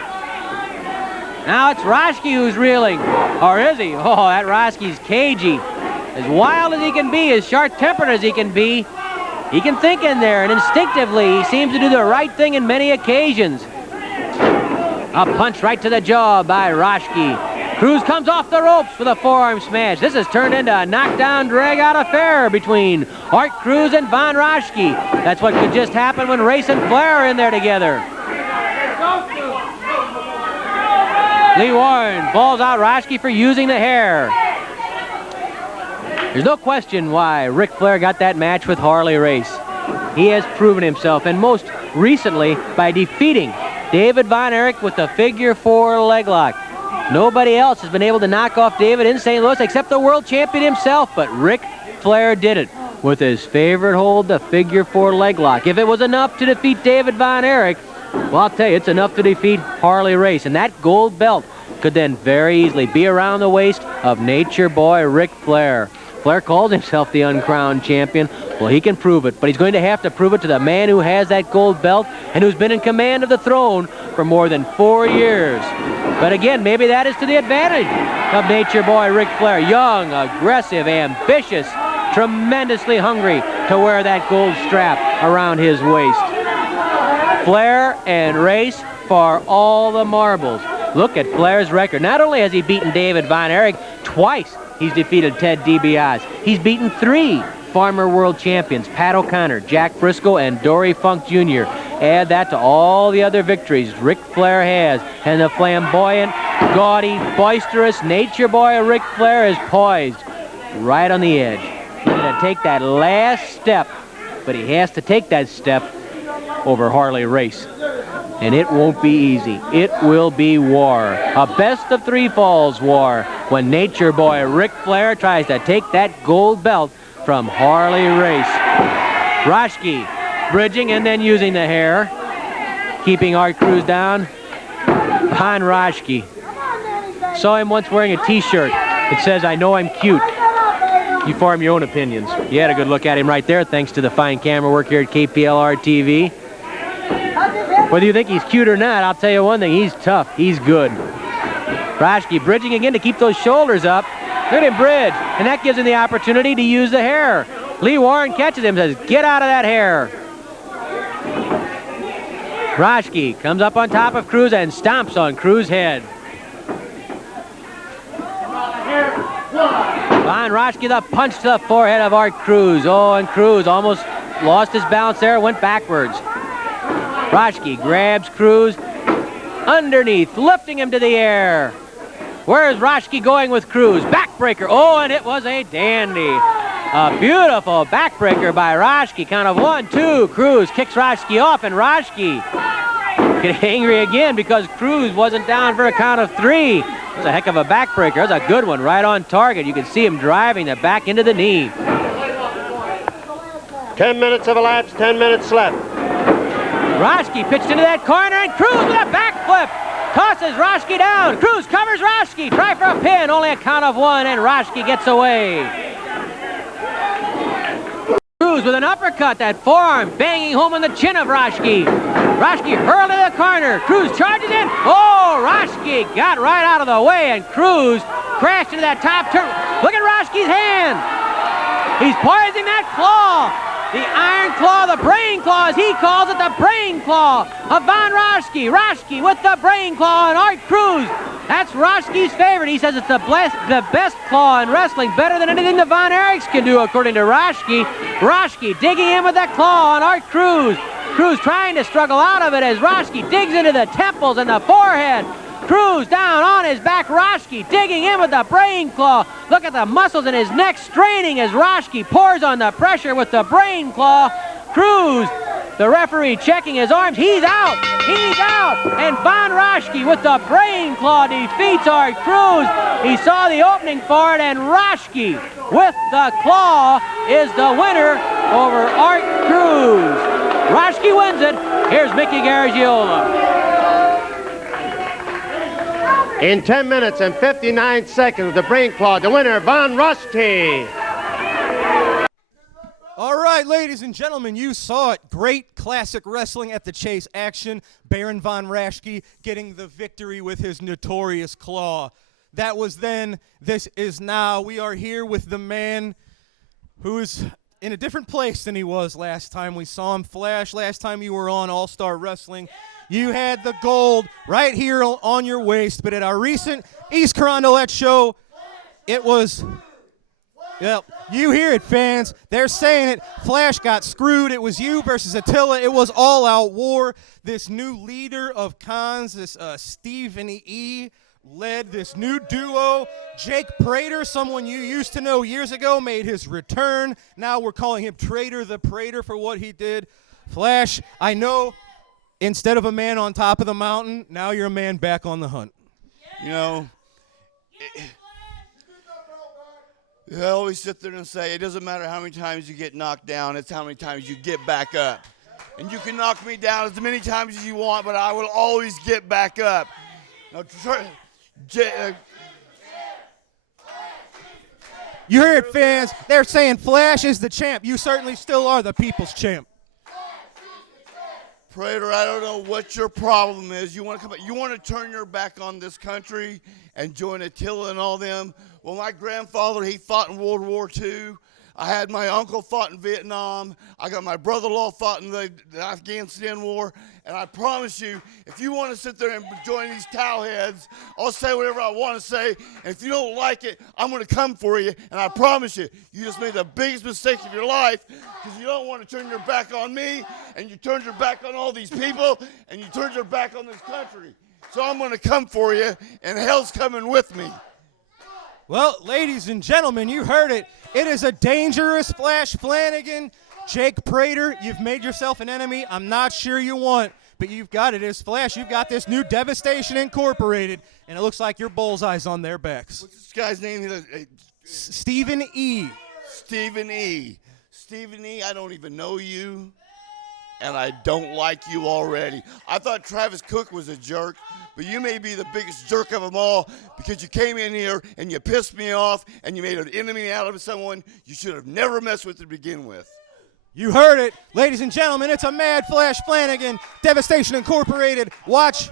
Now it's Raschke who's reeling. Or is he? Oh, that Raschke's cagey. As wild as he can be, as short-tempered as he can be, he can think in there, and instinctively he seems to do the right thing in many occasions. A punch right to the jaw by Raschke. Cruz comes off the ropes with a forearm smash. This has turned into a knockdown, drag-out affair between Art Cruz and Von Raschke. That's what could just happen when Race and Flair are in there together. Lee Warren balls out Raschke for using the hair. There's no question why Ric Flair got that match with Harley Race. He has proven himself, and most recently by defeating David Von Erich with the figure 4 leg lock. Nobody else has been able to knock off David in St. Louis except the world champion himself, but Ric Flair did it with his favorite hold, the figure 4 leg lock. If it was enough to defeat David Von Erich, well, I'll tell you, it's enough to defeat Harley Race, and that gold belt could then very easily be around the waist of Nature Boy Ric Flair. Flair calls himself the uncrowned champion. Well, he can prove it, but he's going to have to prove it to the man who has that gold belt and who's been in command of the throne for more than 4 years. But again, maybe that is to the advantage of Nature Boy Ric Flair. Young, aggressive, ambitious, tremendously hungry to wear that gold strap around his waist. Flair and Race for all the marbles. Look at Flair's record. Not only has he beaten David Von Erich twice, he's defeated Ted DiBiase. He's beaten 3 former world champions, Pat O'Connor, Jack Briscoe, and Dory Funk Jr. Add that to all the other victories Ric Flair has, and the flamboyant, gaudy, boisterous Nature Boy Ric Flair is poised right on the edge. He's going to take that last step, but he has to take that step over Harley Race. And it won't be easy. It will be war. A best-of-3 falls war when Nature Boy Ric Flair tries to take that gold belt from Harley Race. Raschke bridging and then using the hair, keeping Art Cruz down. Behind Raschke. Saw him once wearing a t-shirt that says, "I know I'm cute." You form your own opinions. You had a good look at him right there, thanks to the fine camera work here at KPLR TV. Whether you think he's cute or not, I'll tell you one thing, he's tough, he's good. Raschke bridging again to keep those shoulders up. Look at him bridge, and that gives him the opportunity to use the hair. Lee Warren catches him, says, "Get out of that hair." Raschke comes up on top of Cruz and stomps on Cruz's head. Von Raschke, the punch to the forehead of Art Cruz. Oh, and Cruz almost lost his balance there, went backwards. Raschke grabs Cruz underneath, lifting him to the air. Where is Raschke going with Cruz? Backbreaker. Oh, and it was a dandy. A beautiful backbreaker by Raschke. Count of 1, 2. Cruz kicks Raschke off, and Raschke getting angry again because Cruz wasn't down for a count of 3. That was a heck of a backbreaker. That was a good one, right on target. You can see him driving the back into the knee. 10 minutes have elapsed, 10 minutes left. Raschke pitched into that corner, and Cruz with a backflip tosses Raschke down. Cruz covers Raschke. Try for a pin. Only a count of 1, and Raschke gets away. Cruz with an uppercut, that forearm banging home on the chin of Raschke. Raschke hurled to the corner. Cruz charges in. Oh, Raschke got right out of the way, and Cruz crashed into that top turn. Look at Raschke's hand. He's poising that claw. The iron claw, the brain claw, as he calls it, the brain claw of Von Raschke. Raschke with the brain claw, and Art Cruz. That's Raschke's favorite. He says it's the best claw in wrestling, better than anything the Von Erichs can do, according to Raschke. Raschke digging in with that claw on Art Cruz. Cruz trying to struggle out of it as Raschke digs into the temples and the forehead. Cruz down on his back. Raschke digging in with the brain claw. Look at the muscles in his neck straining as Raschke pours on the pressure with the brain claw. Cruz, the referee checking his arms. He's out. He's out. And Von Raschke with the brain claw defeats Art Cruz. He saw the opening for it, and Raschke with the claw is the winner over Art Cruz. Raschke wins it. Here's Mickey Garagiola. In 10 minutes and 59 seconds, the brain claw, the winner, Von Raschke. All right, ladies and gentlemen, you saw it. Great classic wrestling at the Chase action. Baron Von Raschke getting the victory with his notorious claw. That was then, this is now. We are here with the man who is in a different place than he was last time we saw him. Flash, last time you were on All-Star Wrestling, you had the gold right here on your waist, but at our recent East Carondelet show, it was, yep, you hear it, fans. They're saying it. Flash got screwed. It was you versus Attila. It was all-out war. This new leader of cons, this Stephen E., led this new duo. Jake Prater, someone you used to know years ago, made his return. Now we're calling him Trader the Prater for what he did. Flash, I know, instead of a man on top of the mountain, now you're a man back on the hunt. You know, I always sit there and say, it doesn't matter how many times you get knocked down, it's how many times you get back up. And you can knock me down as many times as you want, but I will always get back up. Now, you hear it, fans. They're saying Flash is the champ. You certainly still are the people's champ. Prater, I don't know what your problem is. You want to turn your back on this country and join Attila and all them? Well, my grandfather, he fought in World War II. I had my uncle fought in Vietnam. I got my brother-in-law fought in the Afghanistan war. And I promise you, if you want to sit there and join these towelheads, I'll say whatever I want to say. And if you don't like it, I'm going to come for you. And I promise you, you just made the biggest mistake of your life because you don't want to turn your back on me, and you turned your back on all these people, and you turned your back on this country. So I'm going to come for you, and hell's coming with me. Well, ladies and gentlemen, you heard it. It is a dangerous Flash Flanagan. Jake Prater, you've made yourself an enemy I'm not sure you want, but you've got it as Flash. You've got this new Devastation Incorporated, and it looks like your bullseye's on their backs. What's this guy's name? Stephen E. Stephen E. Stephen E., I don't even know you, and I don't like you already. I thought Travis Cook was a jerk, but you may be the biggest jerk of them all because you came in here and you pissed me off and you made an enemy out of someone you should have never messed with to begin with. You heard it. Ladies and gentlemen, it's a Mad Flash Flanagan, Devastation Incorporated. Watch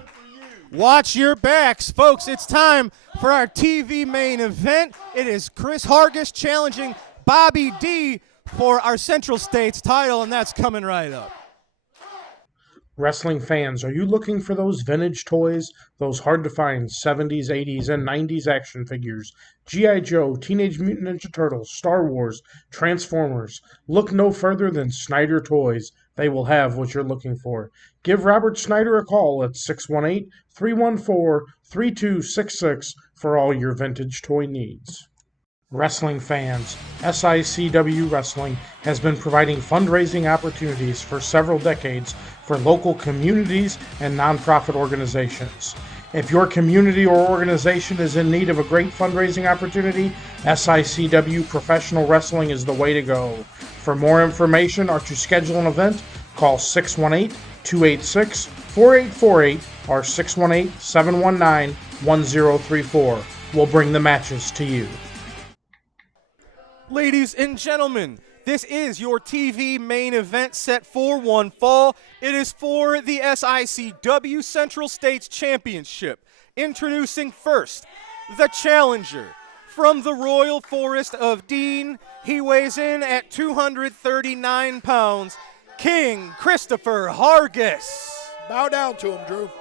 your backs, folks. It's time for our TV main event. It is Chris Hargis challenging Bobby D for our Central States title, and that's coming right up. Wrestling fans, are you looking for those vintage toys, those hard-to-find 70s, 80s, and 90s action figures? G.I. Joe, Teenage Mutant Ninja Turtles, Star Wars, Transformers. Look no further than Snyder Toys. They will have what you're looking for. Give Robert Snyder a call at 618-314-3266 for all your vintage toy needs. Wrestling fans, SICW Wrestling has been providing fundraising opportunities for several decades for for local communities and nonprofit organizations. If your community or organization is in need of a great fundraising opportunity, SICW Professional Wrestling is the way to go. For more information or to schedule an event, call 618-286-4848 or 618-719-1034. We'll bring the matches to you. Ladies and gentlemen, this is your TV main event set for one fall. It is for the SICW Central States Championship. Introducing first, the challenger from the Royal Forest of Dean. He weighs in at 239 pounds, King Christopher Hargis. Bow down to him, Drew.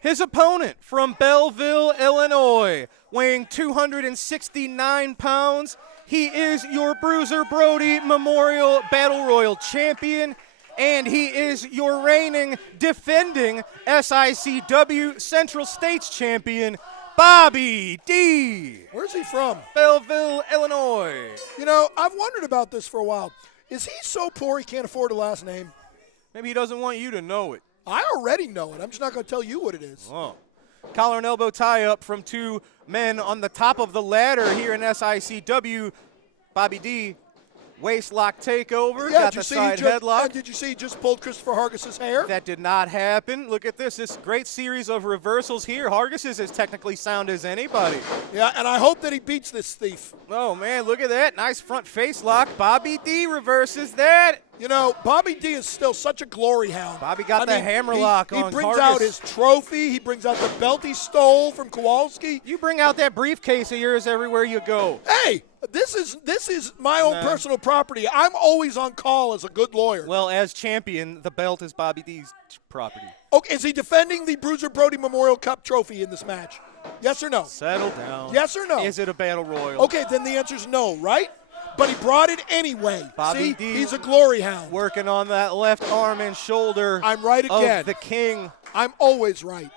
His opponent from Belleville, Illinois, weighing 269 pounds. He is your Bruiser Brody Memorial Battle Royal champion, and he is your reigning, defending SICW Central States champion, Bobby D. Where's he from? Belleville, Illinois. You know, I've wondered about this for a while. Is he so poor he can't afford a last name? Maybe he doesn't want you to know it. I already know it. I'm just not going to tell you what it is. Oh. Collar and elbow tie-up from two men on the top of the ladder here in SICW. Bobby D, waist lock takeover, got the side headlock. Did you see he just pulled Christopher Hargis's hair? That did not happen. Look at this great series of reversals here. Hargis is as technically sound as anybody. Yeah, and I hope that he beats this thief. Oh, man, look at that. Nice front face lock. Bobby D reverses that. You know, Bobby D is still such a glory hound. Bobby got the hammerlock on Hargis. He brings out his trophy. He brings out the belt he stole from Kowalski. You bring out that briefcase of yours everywhere you go. Hey, this is my own personal property. I'm always on call as a good lawyer. Well, as champion, the belt is Bobby D's property. Okay, is he defending the Bruiser Brody Memorial Cup trophy in this match? Yes or no? Settle down. Yes or no? Is it a battle royal? Okay, then the answer is no, right? But he brought it anyway. Bobby See, D he's a glory hound. Working on that left arm and shoulder. I'm right again. Of the king. I'm always right.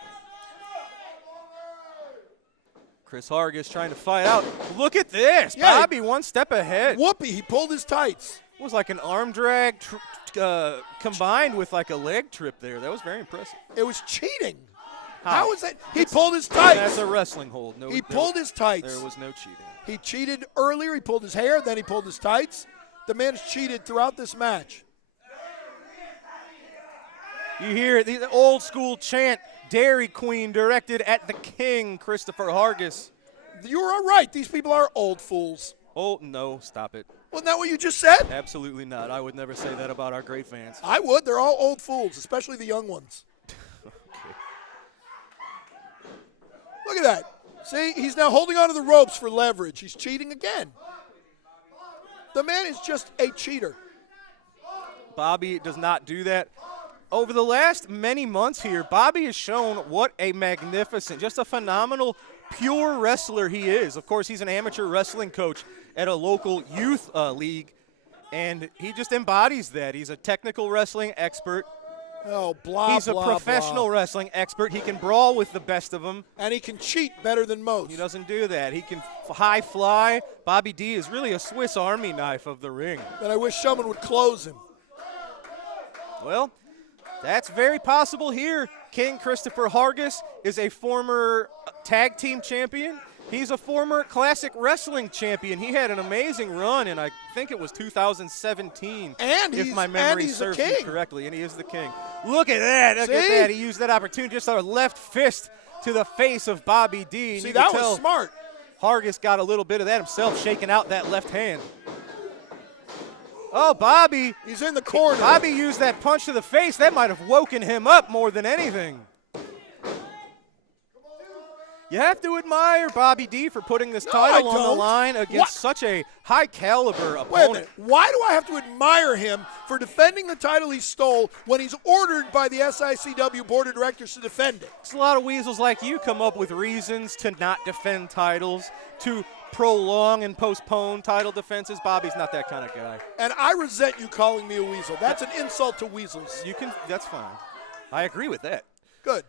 Chris Hargis trying to fight out. Look at this. Yeah, Bobby one step ahead. Whoopee, he pulled his tights. It was like an arm drag combined with like a leg trip there. That was very impressive. It was cheating. How is that? He pulled his tights. That's a wrestling hold. No, he pulled his tights. There was no cheating. He cheated earlier. He pulled his hair. Then he pulled his tights. The man's cheated throughout this match. You hear the old school chant, Dairy Queen, directed at the king, Christopher Hargis. You're all right. These people are old fools. Oh, no, stop it. Wasn't that what you just said? Absolutely not. I would never say that about our great fans. I would. They're all old fools, especially the young ones. Okay. Look at that. See, he's now holding onto the ropes for leverage. He's cheating again. The man is just a cheater. Bobby does not do that. Over the last many months here, Bobby has shown what a magnificent, just a phenomenal, pure wrestler he is. Of course, he's an amateur wrestling coach at a local youth league, and he just embodies that. He's a technical wrestling expert. Oh, blah, He's a blah, professional blah. wrestling expert. He can brawl with the best of them. And he can cheat better than most. He doesn't do that. He can high fly. Bobby D is really a Swiss Army knife of the ring. And I wish someone would close him. Well, that's very possible here. King Christopher Hargis is a former tag team champion. He's a former classic wrestling champion. He had an amazing run, and I think it was 2017, if my memory serves me correctly. And he is the king. Look at that. Look at that. He used that opportunity, just a left fist to the face of Bobby D. See, that was smart. Hargis got a little bit of that himself, shaking out that left hand. Oh, Bobby. He's in the corner. Bobby used that punch to the face. That might have woken him up more than anything. You have to admire Bobby D for putting this title on the line against such a high-caliber opponent. Wait a minute. Why do I have to admire him for defending the title he stole when he's ordered by the SICW Board of Directors to defend it? A lot of weasels like you come up with reasons to not defend titles, to prolong and postpone title defenses. Bobby's not that kind of guy. And I resent you calling me a weasel. That's an insult to weasels. That's fine. I agree with that. Good.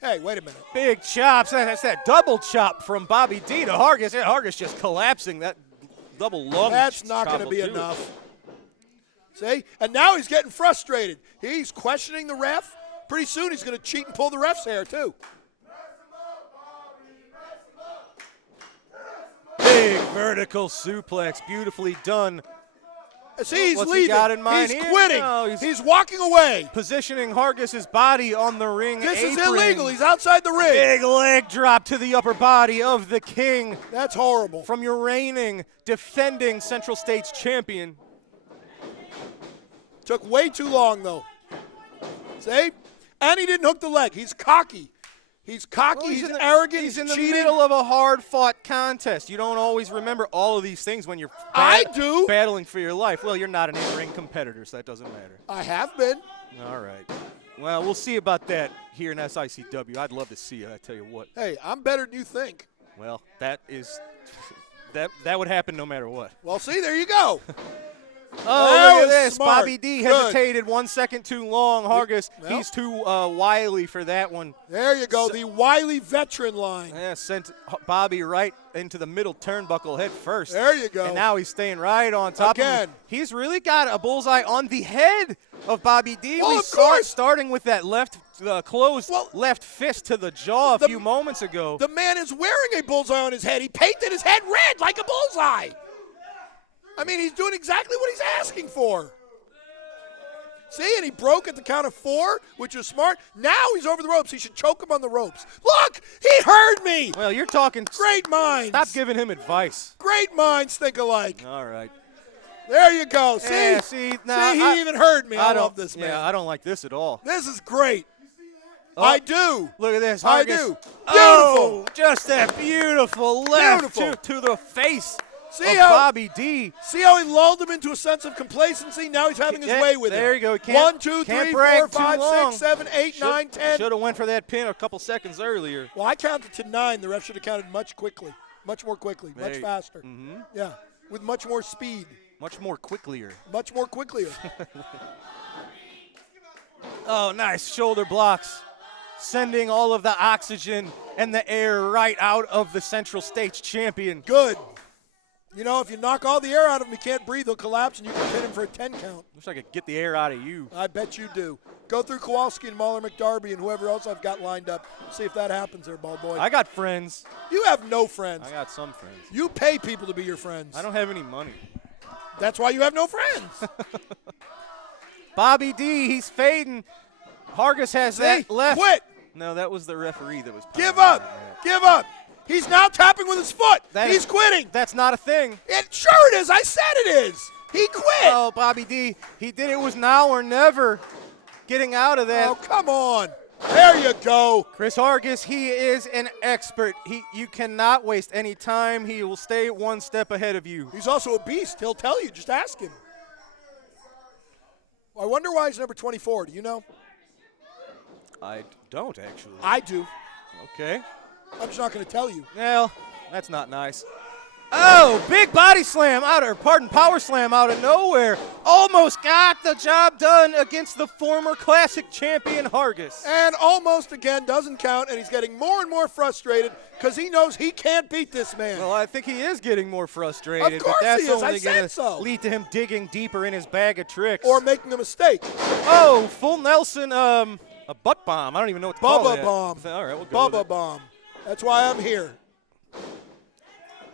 Hey, wait a minute. Big chops. That's that double chop from Bobby D to Hargis. Yeah, Hargis just collapsing that double lung. That's not going to be enough. See? And now he's getting frustrated. He's questioning the ref. Pretty soon he's going to cheat and pull the ref's hair, too. Big vertical suplex, beautifully done. See, he's What's leaving. he got in mind He's here? quitting. No, he's walking away. Positioning Hargis' body on the ring This apron. is illegal. He's outside the ring. Big leg drop to the upper body of the King. That's horrible. From your reigning, defending Central States champion. Took way too long, though. See? And he didn't hook the leg. He's cocky. He's cocky. Well, he's arrogant. He's in the cheating. middle of a hard-fought contest. You don't always remember all of these things when you're I do. battling for your life. Well, you're not an in-ring competitor, so that doesn't matter. I have been. All right. Well, we'll see about that here in SICW. I'd love to see it, I tell you what. Hey, I'm better than you think. Well, that would happen no matter what. Well, see, there you go. Oh, That look at was this. smart. Bobby D Good. hesitated 1 second too long. Hargis, Well. he's too wily for that one. There you go, the wily veteran line. Yeah, sent Bobby right into the middle turnbuckle head first. There you go. And now he's staying right on top of Again. him. He's really got a bullseye on the head of Bobby D. Well, We of saw it course. starting with that closed left fist to the jaw a few moments ago. The man is wearing a bullseye on his head. He painted his head red like a bullseye. I mean, he's doing exactly what he's asking for. See, and he broke at the count of 4, which was smart. Now he's over the ropes. He should choke him on the ropes. Look, he heard me. Well, you're talking. Great minds. Stop giving him advice. Great minds think alike. All right. There you go. See? Yeah, see, nah, he even heard me. I don't love this man. Yeah, I don't like this at all. This is great. Oh, I do. Look at this. I Hargis. do. Beautiful. Oh, just that beautiful left Beautiful. to the face See of how Bobby D. See how he lulled him into a sense of complacency? Now he's having his Yeah, way with it. there you go. Can't- 1, 2, can't 3, brag 4, too 5, long. 6, 7, 8, 9, 10. Should have went for that pin a couple seconds earlier. Well, I counted to 9. The ref should have counted much more quickly, There much you- faster. Mm-hmm. Yeah, with much more speed, Much more quicklier. much more quicklier. Oh, nice shoulder blocks. Sending all of the oxygen and the air right out of the Central States champion. Good. You know, if you knock all the air out of him, he can't breathe. He'll collapse, and you can hit him for a 10 count. Wish I could get the air out of you. I bet you do. Go through Kowalski and Mahler McDarby and whoever else I've got lined up. See if that happens there, ball boy. I got friends. You have no friends. I got some friends. You pay people to be your friends. I don't have any money. That's why you have no friends. Bobby D, he's fading. Hargis has that left. Quit. No, that was the referee that was. Give up. Give up. He's now tapping with his foot. He's quitting. That's not a thing. It sure it is. I said it is. He quit. Oh, Bobby D, he did it was now or never. Getting out of that. Oh, come on. There you go. Chris Hargis, he is an expert. You cannot waste any time. He will stay one step ahead of you. He's also a beast. He'll tell you. Just ask him. I wonder why he's number 24. Do you know? I don't, actually. I do. Okay. I'm just not going to tell you. Well, that's not nice. Oh, big body slam power slam out of nowhere. Almost got the job done against the former classic champion Hargis. And almost again doesn't count, and he's getting more and more frustrated because he knows he can't beat this man. Well, I think he is getting more frustrated. Of course but that's he is. I only said going to so. lead to him digging deeper in his bag of tricks. Or making a mistake. Oh, full Nelson, a butt bomb. I don't even know what to call Bubba that. bomb. All right, we'll go with Bubba it. bomb. That's why I'm here.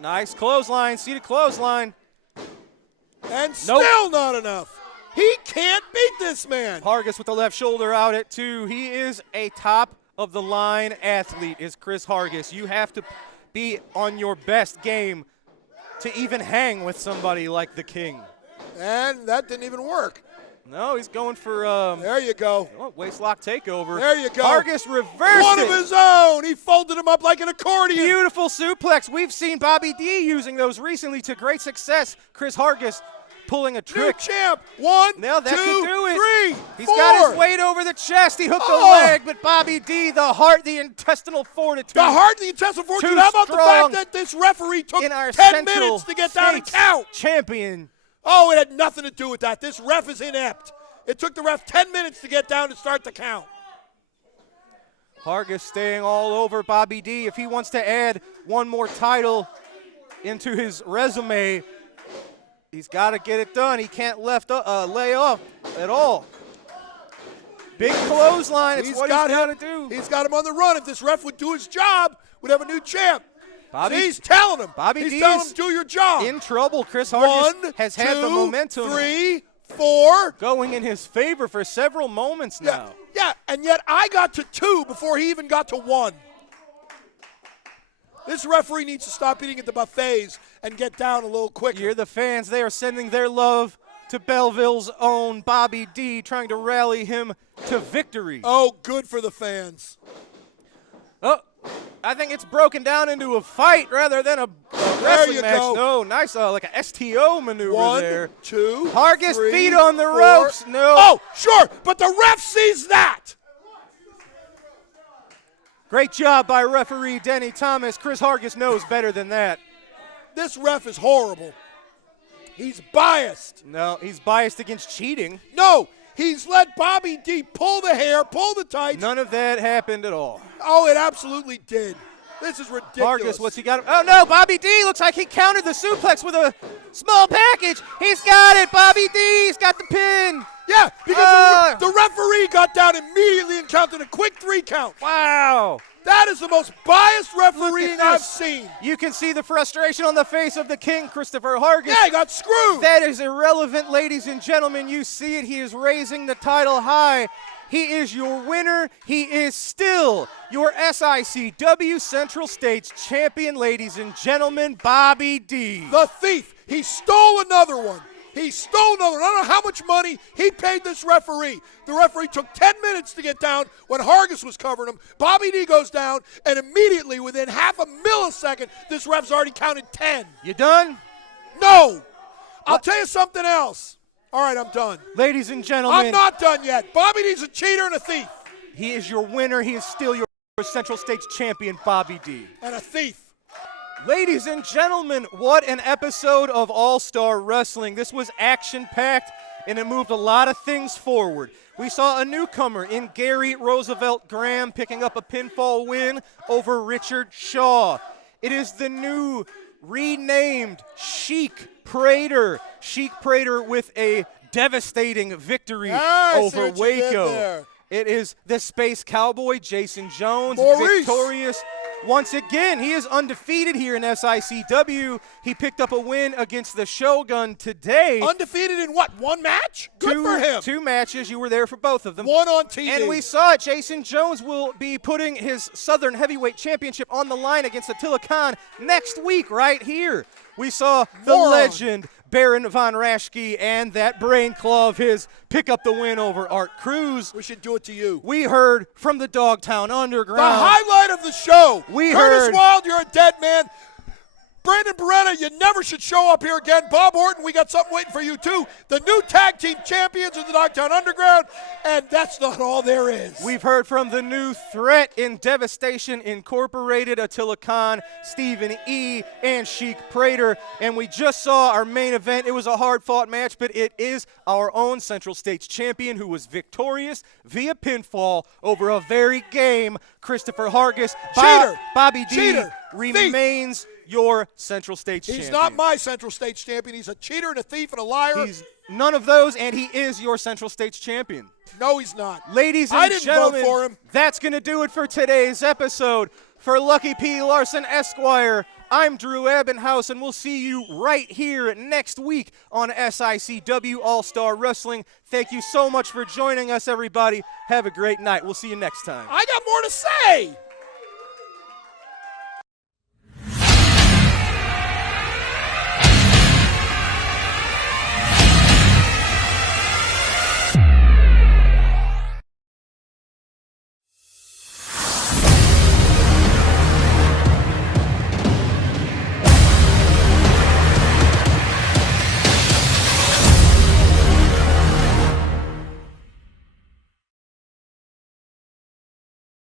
Nice clothesline, seated clothesline. And still not enough. He can't beat this man. Hargis with the left shoulder out at 2. He is a top-of-the-line athlete, is Chris Hargis. You have to be on your best game to even hang with somebody like the King. And that didn't even work. No, he's going for there you go. Waistlock takeover. There you go. Hargis reversed One it. of his own. He folded him up like an accordion. Beautiful suplex. We've seen Bobby D using those recently to great success. Chris Hargis pulling a trick. New champ. 1, Now that 2, could do it. 3, He's 4. got his weight over the chest. He hooked the leg, but Bobby D, the heart, the intestinal fortitude. The heart and the intestinal fortitude. Too How about the strong fact that this referee took in our 10 Central minutes to get down and States count? champion. Oh, it had nothing to do with that. This ref is inept. It took the ref 10 minutes to get down and start the count. Hargis staying all over Bobby D. If he wants to add one more title into his resume, He's got to get it done. He can't lay off at all. Big clothesline. It's what he's got to do. He's got him on the run. If this ref would do his job, we'd have a new champ. He's telling him. He's telling him, do your job. In trouble. Chris Hargis has had the momentum. 1, 2, 3, 4. Going in his favor for several moments now. Yeah, and yet I got to 2 before he even got to 1. This referee needs to stop eating at the buffets and get down a little quicker. You're the fans. They are sending their love to Belleville's own Bobby D, trying to rally him to victory. Oh, good for the fans. Oh, I think it's broken down into a fight rather than a wrestling match. Go. No, nice, like a STO maneuver there. 1, 2, Hargis 3, feet on the 4. ropes. No. Oh, sure, but the ref sees that. Great job by referee Denny Thomas. Chris Hargis knows better than that. This ref is horrible. He's biased. No, he's biased against cheating. No, he's let Bobby D pull the hair, pull the tights. None of that happened at all. Oh, it absolutely did. This is ridiculous. Hargis, what's he got? Oh, no, Bobby D looks like he countered the suplex with a small package. He's got it. Bobby D's got the pin. Yeah, because the referee got down immediately and counted a quick 3 count. Wow. That is the most biased refereeing I've seen. You can see the frustration on the face of the king, Christopher Hargis. Yeah, he got screwed. That is irrelevant, ladies and gentlemen. You see it. He is raising the title high. He is your winner. He is still your SICW Central States champion, ladies and gentlemen, Bobby D. The thief. He stole another one. He stole another one. I don't know how much money he paid this referee. The referee took 10 minutes to get down when Hargis was covering him. Bobby D goes down, and immediately, within half a millisecond, this ref's already counted 10. You done? No. I'll tell you something else. All right, I'm done. Ladies and gentlemen. I'm not done yet. Bobby D's a cheater and a thief. He is your winner. He is still your Central States champion, Bobby D. And a thief. Ladies and gentlemen, what an episode of All-Star Wrestling. This was action-packed, and it moved a lot of things forward. We saw a newcomer in Gary Roosevelt Graham picking up a pinfall win over Richard Shaw. It is the new renamed Sheik Prater. Sheik Prater with a devastating victory over Waco. It is the Space Cowboy, Jason Jones, victorious. Once again, he is undefeated here in SICW. He picked up a win against the Shogun today. Undefeated in what, 1 match? Good for him. 2 matches. You were there for both of them. 1 on TV. And we saw it. Jason Jones will be putting his Southern Heavyweight Championship on the line against Attila Khan next week right here. We saw the legend, Baron von Raschke, and that brain claw of his pick up the win over Art Cruz. We should do it to you. We heard from the Dogtown Underground. The highlight of the show. Curtis heard Wilde, you're a dead man. Brandon Beretta, you never should show up here again. Bob Orton, we got something waiting for you too. The new tag team champions of the Dogtown Underground, and that's not all there is. We've heard from the new threat in Devastation Incorporated, Attila Khan, Stephen E., and Sheik Prater, and we just saw our main event. It was a hard-fought match, but it is our own Central States champion who was victorious via pinfall over a very game Christopher Hargis. Bobby D remains your Central States champion. He's not my Central States champion. He's a cheater and a thief and a liar. He's none of those, and he is your Central States champion. No, he's not. Ladies and I didn't gentlemen, vote for him. That's going to do it for today's episode. For Lucky P. Larson Esquire, I'm Drew Ebenhouse, and we'll see you right here next week on SICW All-Star Wrestling. Thank you so much for joining us, everybody. Have a great night. We'll see you next time. I got more to say.